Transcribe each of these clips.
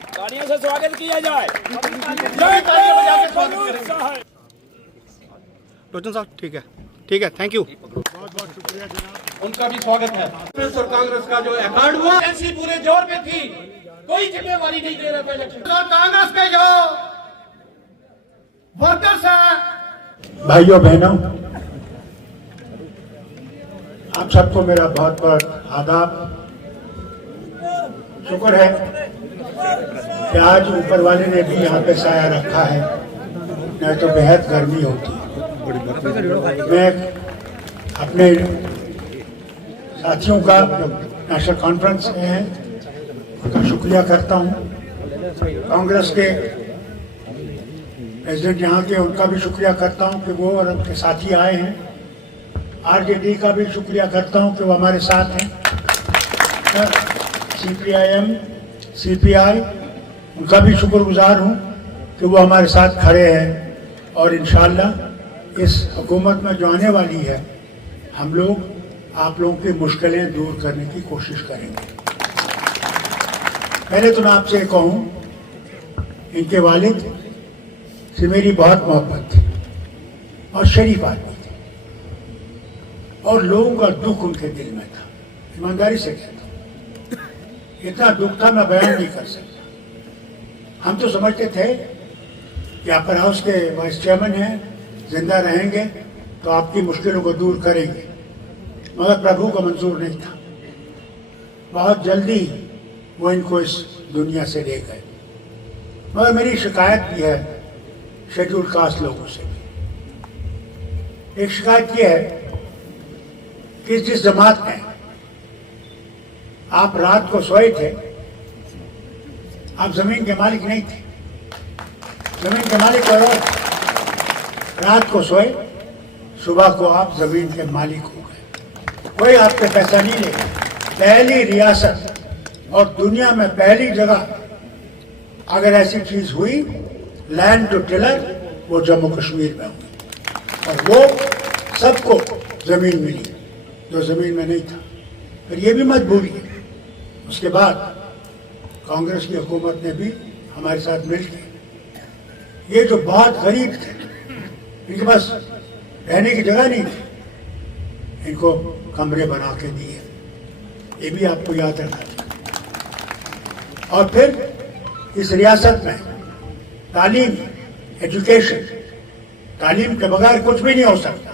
तालियों से स्वागत किया जाए। रोशन साहब ठीक है, थैंक यू। उनका भी स्वागत है। और कांग्रेस का जो अकार्ड हुआ, ऐसी पूरे जोर पे थी, कोई जिम्मेवारी नहीं दे रहा था इलेक्शन। तो कांग्रेस के जो वर्कर्स हैं, भाइयों बहनों, आप सबको मेरा बहुत बहुत आदाब। शुक्र है कि आज ऊपर वाले ने भी यहाँ पे साया रखा है, नहीं तो बेहद गर्मी होती। मैं अपने साथियों का नेशनल कॉन्फ्रेंस में है उनका शुक्रिया करता हूँ। कांग्रेस के प्रेसिडेंट यहाँ के, उनका भी शुक्रिया करता हूँ कि वो और उनके साथी आए हैं। आरजेडी का भी शुक्रिया करता हूँ कि वो हमारे साथ हैं। CPIM, CPI, उनका भी शुक्रगुजार हूँ कि वो हमारे साथ खड़े हैं और इंशाअल्लाह इस हुकूमत में जो आने वाली है, हम लोग आप लोगों की मुश्किलें दूर करने की कोशिश करेंगे। पहले तो मैं आपसे कहूँ, इनके वालिद से मेरी बहुत मोहब्बत थी और शरीफ आदमी थे और लोगों का दुख उनके दिल में था। ईमानदारी से कहता हूँ, इतना दुख था मैं बयान नहीं कर सकता। हम तो समझते थे कि अपर हाउस के वाइस चेयरमैन हैं, जिंदा रहेंगे तो आपकी मुश्किलों को दूर करेंगे, मगर प्रभु को मंजूर नहीं था। बहुत जल्दी वो इनको इस दुनिया से ले गए। मगर मेरी शिकायत भी है शेड्यूल कास्ट लोगों से भी। एक शिकायत यह है कि जिस जमात में आप रात को सोए थे, आप जमीन के मालिक नहीं थे। जमीन के मालिक और रात को सोए, सुबह को आप जमीन के मालिक हो गए। कोई आपसे पैसा नहीं लेगा। पहली रियासत और दुनिया में पहली जगह अगर ऐसी चीज हुई, लैंड टू टिलर, वो जम्मू कश्मीर में हुई और वो सबको जमीन मिली जो जमीन में नहीं था। फिर ये भी मजबूरी है। उसके बाद कांग्रेस की हुकूमत ने भी हमारे साथ मिलकर, ये जो बहुत गरीब थे, इनके पास रहने की जगह नहीं थी, इनको कमरे बना के दिए। ये भी आपको याद रखना चाहिए। और फिर इस रियासत में तालीम, एजुकेशन, तालीम के बगैर कुछ भी नहीं हो सकता।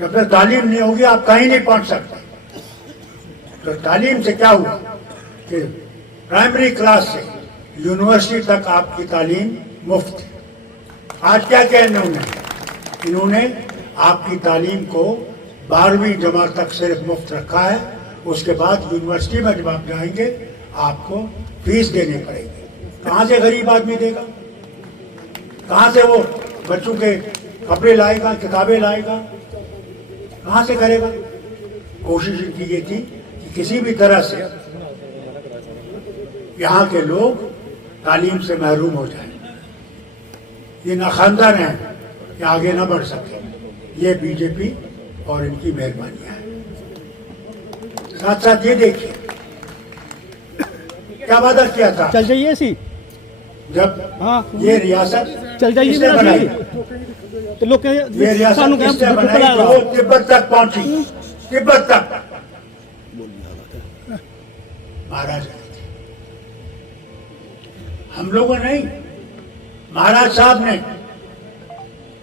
जब तक तालीम नहीं होगी आप कहीं नहीं पहुंच सकते। तो तालीम से क्या हुआ कि प्राइमरी क्लास से यूनिवर्सिटी तक आपकी तालीम मुफ्त है। आज क्या किया इन्होंने आपकी तालीम को 12वीं जमात तक सिर्फ मुफ्त रखा है। उसके बाद यूनिवर्सिटी में जब आप जाएंगे आपको फीस देनी पड़ेगी। कहाँ से गरीब आदमी देगा? कहाँ से वो बच्चों के कपड़े लाएगा, किताबें लाएगा? कहाँ से करेगा? कोशिश इनकी ये थी कि किसी भी तरह से यहाँ के लोग तालीम से महरूम हो जाए। ये नाखानदान है कि आगे न बढ़ सके। ये बीजेपी और इनकी मेहरबानियां हैं। साथ साथ ये देखिए क्या वादा किया था। चल जाइए सी जब हाँ ये रियासत चल जाइए किसने बनाई? तो लोग ये रियासत किसने बनाई जो वो तिब्बत तक पहुंची? तिब्बत तक महाराज हम लोगों ने नहीं, महाराज साहब ने,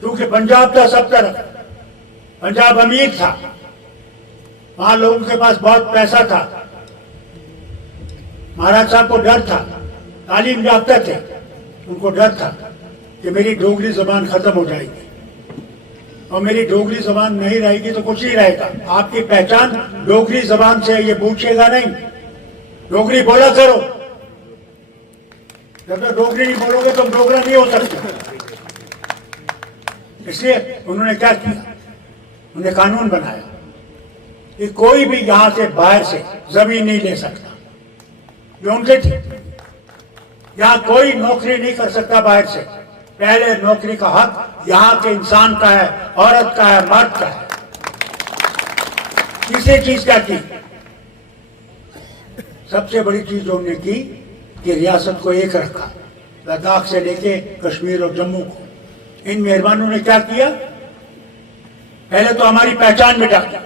क्योंकि पंजाब था सब तरफ, पंजाब अमीर था, वहां लोगों के पास बहुत पैसा था। महाराज साहब को डर था, तालीम याफ्ता थे, उनको डर था कि मेरी डोगरी जबान खत्म हो जाएगी और मेरी डोगरी जबान नहीं रहेगी तो कुछ नहीं रहेगा। आपकी पहचान डोगरी जबान से, ये पूछेगा नहीं। डोगरी बोला करो, जब तक डोगरी नहीं बोलोगे तुम डोगरा नहीं हो सकते। इसलिए उन्होंने क्या किया, उन्होंने कानून बनाया कि कोई भी यहां से बाहर से जमीन नहीं ले सकता। जो उनके थे, यहां कोई नौकरी नहीं कर सकता बाहर से। पहले नौकरी का हक यहाँ के इंसान का है, औरत का है, मर्द का है। तीसरी चीज क्या की, सबसे बड़ी चीज जो उन्होंने की, कि रियासत को एक रखा, लद्दाख से लेके कश्मीर और जम्मू को। इन मेहरबानों ने क्या किया? पहले तो हमारी पहचान मिटा दी।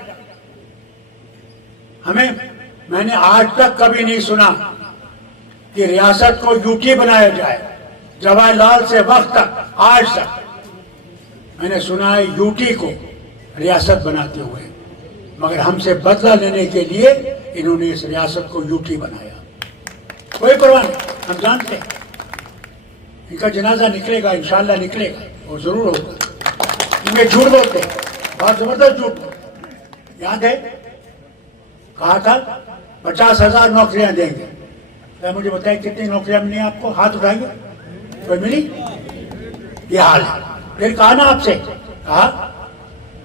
मैंने आज तक कभी नहीं सुना कि रियासत को यूटी बनाया जाए। जवाहरलाल से वक्त तक, आज तक मैंने सुना है यूटी को रियासत बनाते हुए, मगर हमसे बदला लेने के लिए इन्होंने इस रियासत को यूटी बनाया। कोई परवाह नहीं, हम जानते हैं इनका जनाजा निकलेगा, इंशाल्लाह निकलेगा, और जरूर होगा। इनमें झूठ बोलते हैं, बहुत जबरदस्त झूठ बोलते। याद है कहा था 50,000 नौकरियां देंगे। तो मुझे बताइए कितनी नौकरियां मिली आपको? हाथ उठाइए, कोई मिली? ये हाल है। फिर कहा ना आपसे, कहा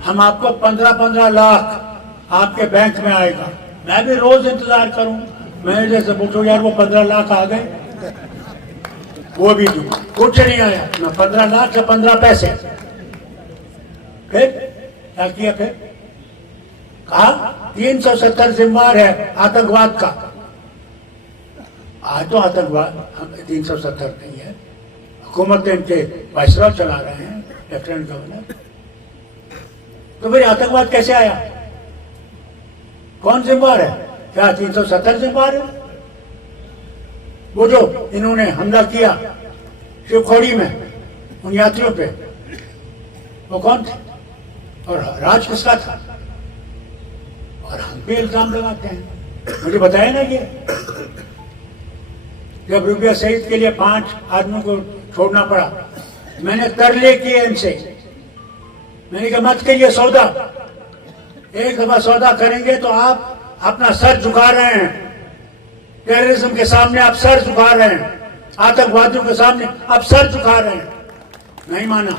हम आपको 15-15 लाख आपके बैंक में आएगा। मैं भी रोज इंतजार करूं, मैं जैसे पूछो यार वो 15 लाख आ गए, वो भी दूं, कुछ नहीं आया ना 15 लाख या 15 पैसे। फिर क्या किया? फिर कहा 370 जिम्मेवार है आतंकवाद का। आज तो आतंकवाद 370 नहीं है, हुकूमत इनके वाइसरॉय चला रहे हैं, लेफ्टिनेंट गवर्नर। तो फिर आतंकवाद कैसे आया? कौन जिम्मेवार है? क्या 370 जिम्मेवार है? वो जो इन्होंने हमला किया शिवखोड़ी में उन यात्रियों पे, वो कौन थे और राज किसका था? और हम पे इल्जाम लगाते हैं। मुझे बताया ना ये, जब रुबिया शहीद के लिए 5 आदमियों को छोड़ना पड़ा, मैंने तरले किए इनसे। मैंने कहा मत करिए सौदा, एक दफा सौदा करेंगे तो आप अपना सर झुका रहे हैं, टेररिज्म के सामने आप सर झुका रहे हैं, आतंकवादियों के सामने आप सर झुका रहे हैं। नहीं माना।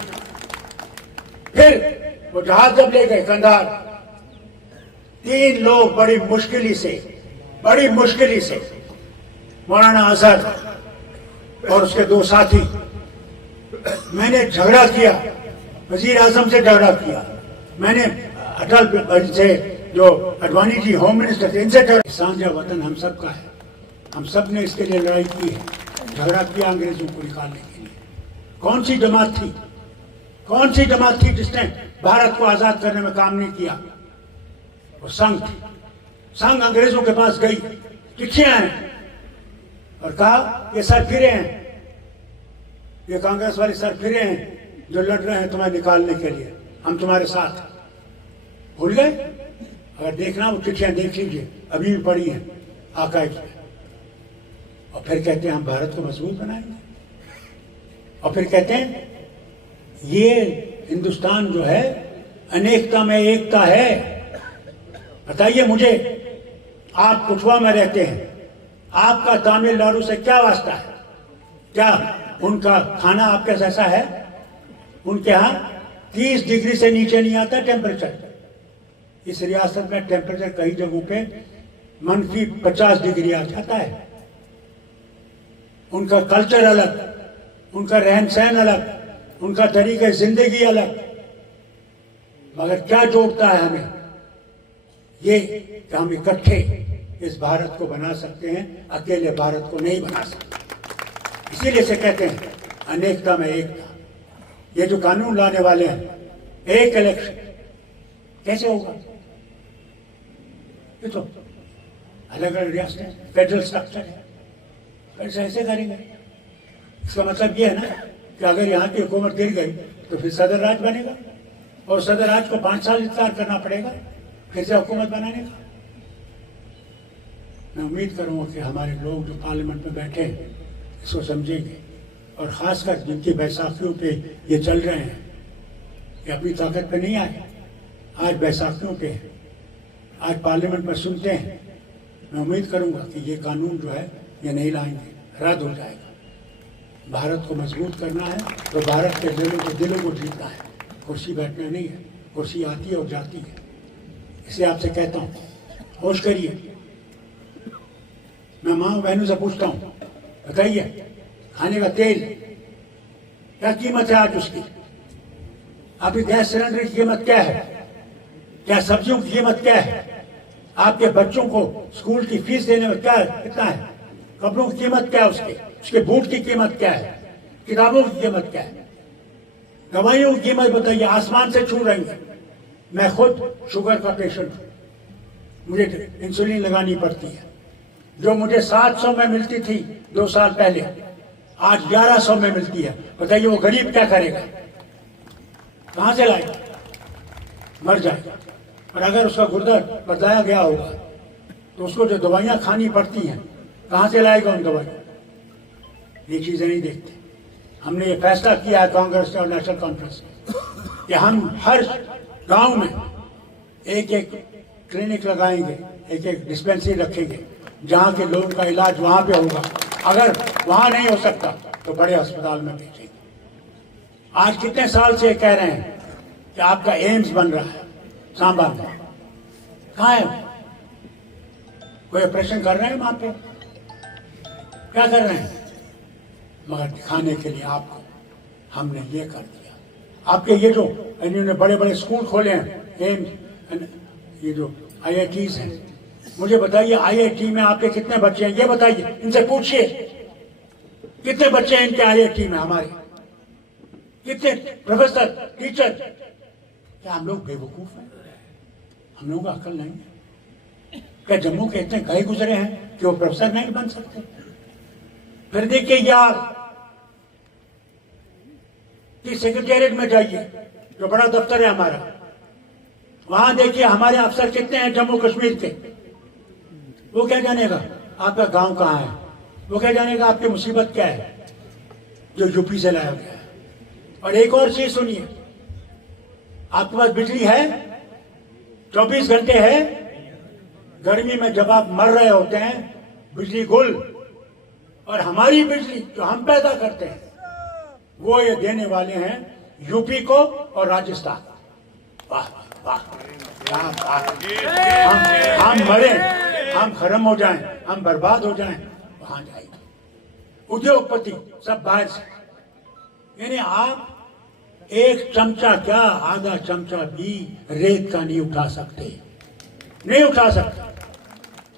फिर वो जहाज जब ले गए कंधार, 3 लोग बड़ी मुश्किल से मौलाना अजहर और उसके 2 साथी, मैंने झगड़ा किया, वजीर आजम से झगड़ा किया, मैंने अटल से जो अडवाणी जी होम मिनिस्टर थे इनसे झगड़ा। सांझा वतन हम सब का है, हम सब ने इसके लिए लड़ाई की है, झगड़ा किया अंग्रेजों को निकालने के लिए। कौन सी जमात थी जिसने भारत को आजाद करने में काम नहीं किया? वो संघ थी। संघ अंग्रेजों के पास गई, चिट्ठियां हैं, और कहा ये सर फिरे हैं, ये कांग्रेस वाले सर फिरे हैं जो लड़ रहे हैं तुम्हें निकालने के लिए, हम तुम्हारे साथ। भूल गए? अगर देखना वो चिट्ठियां देख लीजिए, अभी भी पड़ी हैं आर्काइव्स में। और फिर कहते हैं हम भारत को मजबूत बनाएंगे, और फिर कहते हैं ये हिंदुस्तान जो है अनेकता में एकता है। बताइए मुझे, आप कुठवा में रहते हैं, आपका तमिलनाडु से क्या वास्ता है? क्या उनका खाना आपके जैसा है? उनके यहाँ 30 डिग्री से नीचे नहीं आता टेम्परेचर। इस रियासत में टेम्परेचर कई जगहों पे -50 डिग्री आ जाता है। उनका कल्चर अलग, उनका रहन सहन अलग, उनका तरीके जिंदगी अलग। मगर क्या जोड़ता है हमें? ये कि हम इकट्ठे इस भारत को बना सकते हैं, अकेले भारत को नहीं बना सकते। इसीलिए से कहते हैं अनेकता में एकता। ये जो कानून लाने वाले हैं, एक इलेक्शन कैसे होगा? ये तो अलग अलग रियासतें, फेडरल स्ट्रक्चर है, कैसे ऐसे करेंगे? इसका मतलब ये है ना कि अगर यहाँ की हुकूमत गिर गई तो फिर सदर राज बनेगा, और सदर राज को 5 साल इंतजार करना पड़ेगा फिर से हुकूमत बनाने का। मैं उम्मीद करूँगा कि हमारे लोग जो पार्लियामेंट में बैठे हैं इसको समझेंगे, और ख़ासकर जिनकी बैसाखियों पे ये चल रहे हैं, ये अपनी ताकत पे नहीं आए, आज बैसाखियों पे हैं, आज पार्लियामेंट में सुनते हैं। मैं उम्मीद करूँगा कि ये कानून जो है ये नहीं लाएंगे, रद्द हो जाएगा। भारत को मजबूत करना है तो भारत के दिलों को जीतना है, कुर्सी बैठना नहीं है। कुर्सी आती है और जाती है, इसलिए आपसे कहता हूँ होश करिए। मैं माँ बहनों से पूछता हूँ, बताइए खाने का तेल क्या कीमत है आज उसकी? आपकी गैस सिलेंडर की कीमत क्या है? क्या सब्जियों की कीमत क्या है? आपके बच्चों को स्कूल की फीस देने में क्या कितना है? कपड़ों की कीमत क्या है, उसके बूट की कीमत क्या है, किताबों की कीमत क्या है, दवाइयों की कीमत बताइए, आसमान से छू रही है। मैं खुद शुगर का पेशेंट हूँ, मुझे इंसुलिन लगानी पड़ती है। जो मुझे 700 में मिलती थी 2 साल पहले, आज 1100 में मिलती है। बताइए वो गरीब क्या करेगा, कहां से लाएगा, मर जाएगा। और अगर उसका गुर्दा बदलाया गया होगा तो उसको जो दवाइयां खानी पड़ती हैं, कहां से लाएगा उन दवाइयों? ये चीजें नहीं देखते। हमने ये फैसला किया है कांग्रेस और नेशनल कॉन्फ्रेंस कि हम हर गांव में एक एक क्लिनिक लगाएंगे, एक एक डिस्पेंसरी रखेंगे, जहां के लोगों का इलाज वहां पे होगा। अगर वहां नहीं हो सकता तो बड़े अस्पताल में भेजेंगे। आज कितने साल से कह रहे हैं कि आपका एम्स बन रहा है सांबा में, कहाँ है? कोई ऑपरेशन कर रहे हैं वहां पे? क्या कर रहे हैं? मगर दिखाने के लिए आपको हमने ये कर दिया। आपके ये जो इन्होंने बड़े बड़े स्कूल खोले हैं, एम्स, ये जो IITs हैं, मुझे बताइए IIT में आपके कितने बच्चे हैं? ये बताइए, इनसे पूछिए कितने बच्चे हैं इनके IIT में, हमारे कितने प्रोफेसर, टीचर? क्या हम लोग बेवकूफ हैं? हम लोगों को अकल नहीं है? क्या जम्मू के इतने गए गुजरे हैं कि वो प्रोफेसर नहीं बन सकते? फिर देखिए यार कि सेक्रेटेरिएट में जाइए, जो बड़ा दफ्तर है हमारा, वहां देखिए हमारे अफसर कितने हैं जम्मू कश्मीर के। वो क्या जानेगा आपका गांव कहाँ है, वो क्या जानेगा आपकी मुसीबत क्या है जो यूपी से लाया गया है। और एक और चीज सुनिए, आपके पास बिजली है, 24 घंटे है। गर्मी में जब आप मर रहे होते हैं, बिजली गुल, और हमारी बिजली जो हम पैदा करते हैं वो ये देने वाले हैं यूपी को और राजस्थान। वाह वाह, क्या बात है। हम मरे, हम खत्म हो जाएं, हम बर्बाद हो जाएं, वहां जाएंगे उद्योगपति सब बाहर से। यानी आप एक चमचा क्या, आधा चमचा भी रेत का नहीं उठा सकते, नहीं उठा सकते।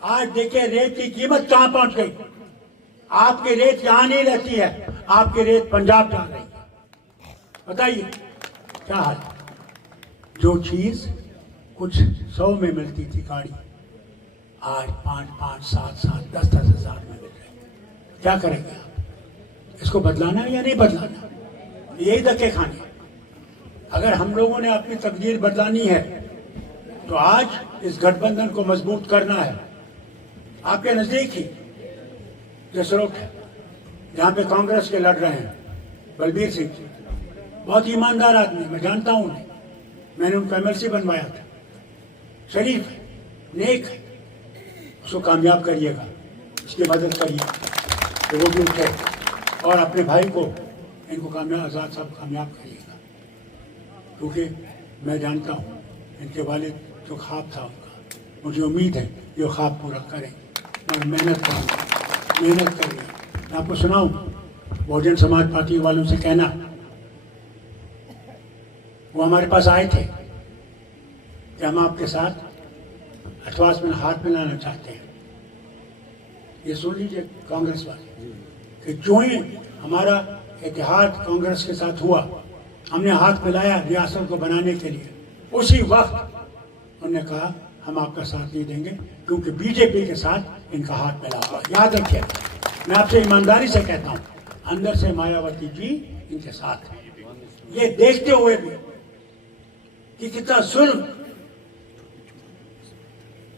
आज देखिए रेत की कीमत कहां पहुंच गई। आपकी रेत यहां नहीं रहती है, आपकी रेत पंजाब जा रही है। बताइए क्या हाल। जो चीज कुछ 100 में मिलती थी गाड़ी, आज 5-5, 7-7, 10-10 हजार में मिल रही है। क्या करेंगे आप? इसको बदलाना है या नहीं बदलाना? यही धक्के खाने। अगर हम लोगों ने अपनी तकदीर बदलानी है तो आज इस गठबंधन को मजबूत करना है। आपके नजदीक ही जसरोट है, जहां पे कांग्रेस के लड़ रहे हैं बलबीर सिंह, बहुत ईमानदार आदमी, मैं जानता हूं उन्हें, मैंने उनको MLC बनवाया था। शरीफ है, नेक है, उसको कामयाब करिएगा, उसकी मदद करिए तो वो भी उठे, और अपने भाई को, इनको कामयाब, आजाद साहब कामयाब करिएगा, क्योंकि मैं जानता हूँ इनके वालिद जो ख्वाब था उनका, मुझे उम्मीद है ये ख्वाब पूरा करें। और मेहनत करेंगे, मेहनत करेंगे। मैं आपको सुनाऊं, बहुजन समाज पार्टी वालों से कहना, वो हमारे पास आए थे कि हम आपके साथ अठवास में हाथ मिलाना चाहते हैं। ये सुन लीजिए कांग्रेस वाले, कि जो ही हमारा इत्तेहाद कांग्रेस के साथ हुआ, हमने हाथ मिलाया रियासत को बनाने के लिए, उसी वक्त उन्होंने कहा हम आपका साथ नहीं देंगे, क्योंकि बीजेपी के साथ इनका हाथ मिला हुआ। याद रखिए, मैं आपसे ईमानदारी से कहता हूं, अंदर से मायावती जी इनके साथ हैं। ये देखते हुए भी कि कितना जुल्म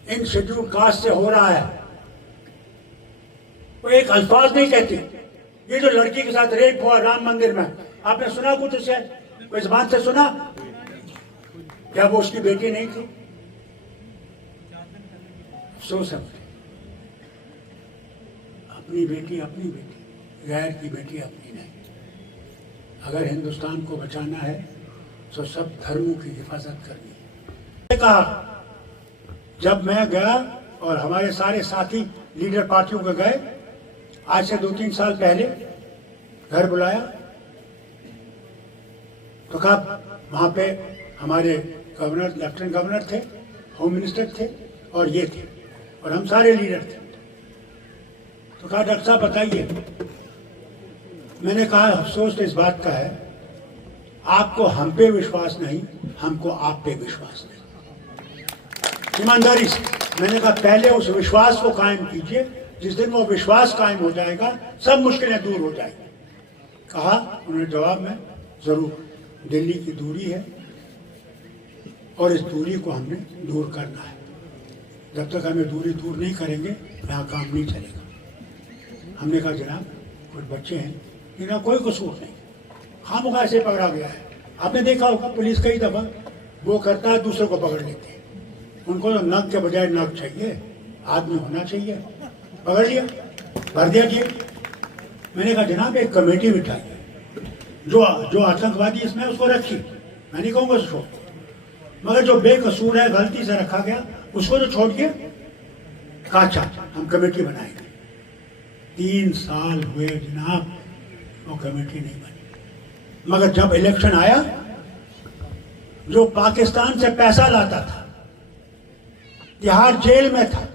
इन शेड्यूल कास्ट से हो रहा है, वो एक अल्फाज नहीं कहती। ये जो लड़की के साथ रेप हुआ राम मंदिर में, आपने सुना कुछ उसे? कोई इस बात से सुना? क्या वो उसकी बेटी नहीं थी? अफसोस है, अपनी बेटी अपनी बेटी, गैर की बेटी अपनी नहीं। अगर हिंदुस्तान को बचाना है तो सब धर्मों की हिफाजत करनी है। कहा जब मैं गया और हमारे सारे साथी लीडर पार्टियों के गए, आज से 2-3 साल पहले घर बुलाया तो कहा वहां पे हमारे गवर्नर, लेफ्टिनेंट गवर्नर थे, होम मिनिस्टर थे और ये थे, और हम सारे लीडर थे। तो कहा डॉक्टर साहब बताइए। मैंने कहा अफसोस तो इस बात का है, आपको हम पे विश्वास नहीं, हमको आप पे विश्वास नहीं। ईमानदारी से मैंने कहा पहले उस विश्वास को कायम कीजिए, जिस दिन वो विश्वास कायम हो जाएगा सब मुश्किलें दूर हो जाएंगी। कहा उन्होंने जवाब में, जरूर दिल्ली की दूरी है और इस दूरी को हमने दूर करना है। जब तक हमें दूरी दूर नहीं करेंगे यहाँ काम नहीं चलेगा। हमने कहा जनाब कुछ बच्चे हैं इनका कोई कसूर नहीं, खामखा ऐसे पकड़ा गया है। आपने देखा होगा पुलिस कई दफा वो करता है दूसरों को पकड़ लेते हैं। उनको तो नग के बजाय नग चाहिए, आदमी होना चाहिए। पकड़ लिया, भर दिया जेल। मैंने कहा जनाब एक कमेटी बिठाई, जो आतंकवादी इसमें उसको रखी, मैं नहीं कहूँगा उसको, मगर जो बेकसूर है गलती से रखा गया उसको तो छोड़ के काचा हम कमेटी बनाएंगे। 3 साल हुए जनाब, वो कमेटी नहीं बनी। मगर जब इलेक्शन आया, जो पाकिस्तान से पैसा लाता था, तिहाड़ जेल में था,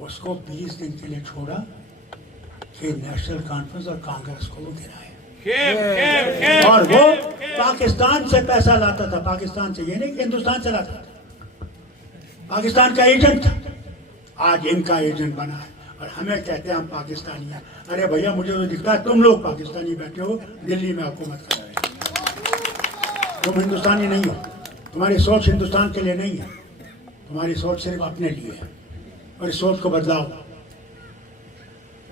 उसको 20 दिन के लिए छोड़ा कि नेशनल कॉन्फ्रेंस और कांग्रेस को गिराए। और वो पाकिस्तान से पैसा लाता था, पाकिस्तान से, ये नहीं कि हिंदुस्तान से लाता था, पाकिस्तान का एजेंट था। आज इनका एजेंट बना है और हमें कहते हैं हम पाकिस्तानी हैं। अरे भैया मुझे तो दिखता है तुम लोग पाकिस्तानी बैठे हो दिल्ली में हुकूमत कर रहे हो, तुम हिंदुस्तानी नहीं हो। तुम्हारी सोच हिंदुस्तान के लिए नहीं है, तुम्हारी सोच सिर्फ अपने लिए है और इस सोच को बदलाओ।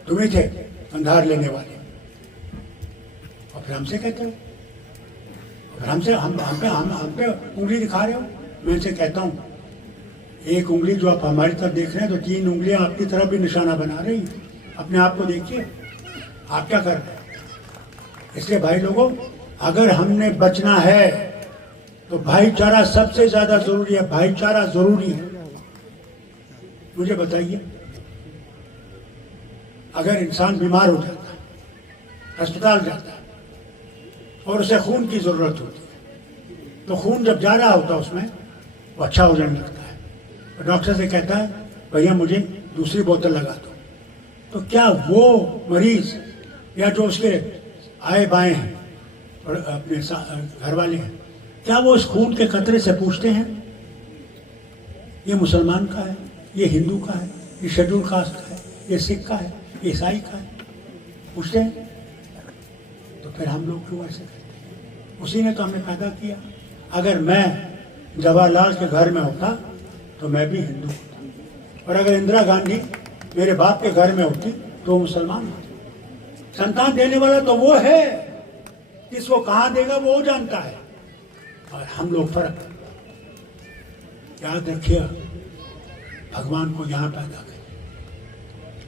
तुम्ही थे कंधार लेने वाले और फिर हमसे कहते हो, फिर हमसे हम पे उंगली दिखा रहे हो। मैं इनसे कहता हूँ एक उंगली जो आप हमारी तरफ देख रहे हैं तो 3 उंगलियां आपकी तरफ भी निशाना बना रही। अपने आप को देखिए आप क्या कर रहे हैं। इसलिए भाई लोगों, अगर हमने बचना है तो भाईचारा सबसे ज्यादा जरूरी है, भाईचारा जरूरी है। मुझे बताइए, अगर इंसान बीमार हो जाता है, अस्पताल जाता है और उसे खून की जरूरत होती है, तो खून जब जा रहा होता है उसमें वो अच्छा हो जाने लगता है। डॉक्टर से कहता है भैया मुझे दूसरी बोतल लगा दो, तो क्या वो मरीज या जो उसके आए बाएं हैं और अपने घर वाले हैं, क्या वो उस खून के कतरे से पूछते हैं ये मुसलमान का है, ये हिंदू का है, ये शेड्यूल कास्ट का है, ये सिख का है, ये ईसाई का है, पूछते हैं? तो फिर हम लोग क्यों ऐसे करते हैं? उसी ने तो हमें पैदा किया। अगर मैं जवाहरलाल के घर में होता तो मैं भी हिंदू होता, और अगर इंदिरा गांधी मेरे बाप के घर में होती तो मुसलमान होती। संतान देने वाला तो वो है, किसको कहाँ देगा वो जानता है, और हम लोग फर्क। याद रखिए भगवान को यहाँ पैदा कर।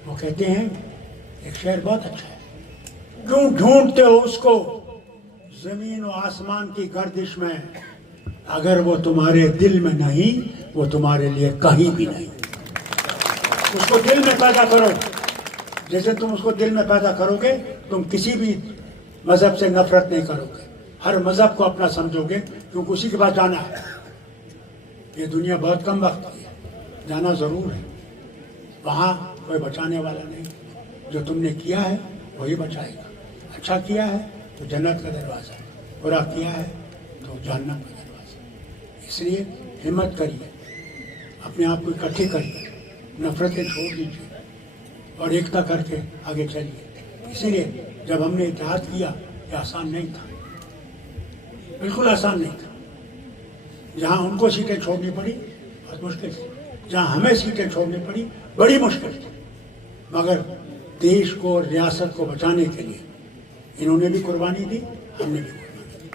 वो कहते हैं एक शेर बहुत अच्छा है, क्यों ढूंढते हो उसको जमीन और आसमान की गर्दिश में, अगर वो तुम्हारे दिल में नहीं वो तुम्हारे लिए कहीं भी नहीं। उसको दिल में पैदा करो, जैसे तुम उसको दिल में पैदा करोगे तुम किसी भी मजहब से नफरत नहीं करोगे, हर मजहब को अपना समझोगे, क्योंकि उसी के पास जाना है। ये दुनिया बहुत कम वक्त की है, जाना जरूर है, वहाँ कोई बचाने वाला नहीं। जो तुमने किया है वही बचाएगा। अच्छा किया है तो जन्नत का दरवाज़ा, बुरा किया है तो जहन्नम का दरवाज़ा। इसलिए हिम्मत करिए, अपने आप को इकट्ठे करिए, नफरतें छोड़ दीजिए और एकता करके आगे चलिए। इसीलिए जब हमने इत्तेहाद किया ये आसान नहीं था, बिल्कुल आसान नहीं था। जहाँ उनको सीटें छोड़नी पड़ी बहुत मुश्किल थी, जहाँ हमें सीटें छोड़नी पड़ी बड़ी मुश्किल थी, मगर देश को रियासत को बचाने के लिए इन्होंने भी कुर्बानी दी, हमने भी कुर्बानी दी।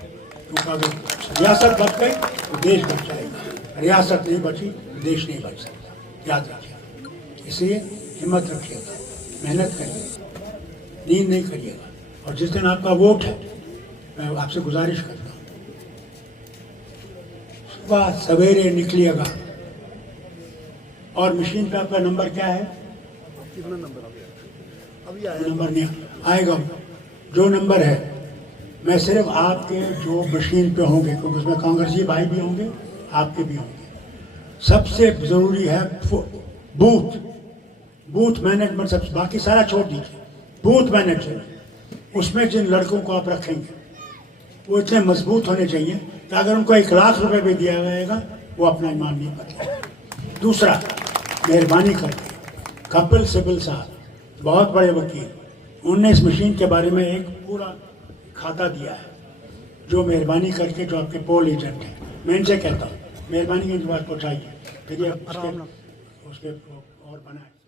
क्योंकि अगर रियासत बच गई तो देश बच जाएगा, रियासत नहीं बची देश नहीं बच सकता, याद रखिएगा। इसलिए हिम्मत रखिएगा, मेहनत करिएगा, नींद नहीं करिएगा। और जिस दिन आपका वोट है मैं आपसे गुजारिश करता हूँ सुबह सवेरे निकलिएगा। और मशीन पे आपका नंबर क्या है? कितना नंबर नंबर नहीं आएगा, जो नंबर है मैं सिर्फ आपके जो मशीन पे होंगे, क्योंकि उसमें कांग्रेसी भाई भी होंगे आपके भी होंगे। सबसे जरूरी है बूथ, बूथ मैनेजमेंट सब बाकी सारा छोड़ दीजिए, बूथ मैनेजमेंट उसमें जिन लड़कों को आप रखेंगे वो इतने मजबूत होने चाहिए कि अगर उनको 1 लाख रुपए भी दिया जाएगा वो अपना ईमान नहीं बदलेगा। दूसरा, मेहरबानी करके कपिल सिब्बल साहब बहुत बड़े वकील, उनने इस मशीन के बारे में एक पूरा खाता दिया है, जो मेहरबानी करके जो आपके पोल एजेंट हैं, मैं इनसे कहता हूँ मेहरबानी की बात पहुँचाइए, फिर ये उसके और बनाए।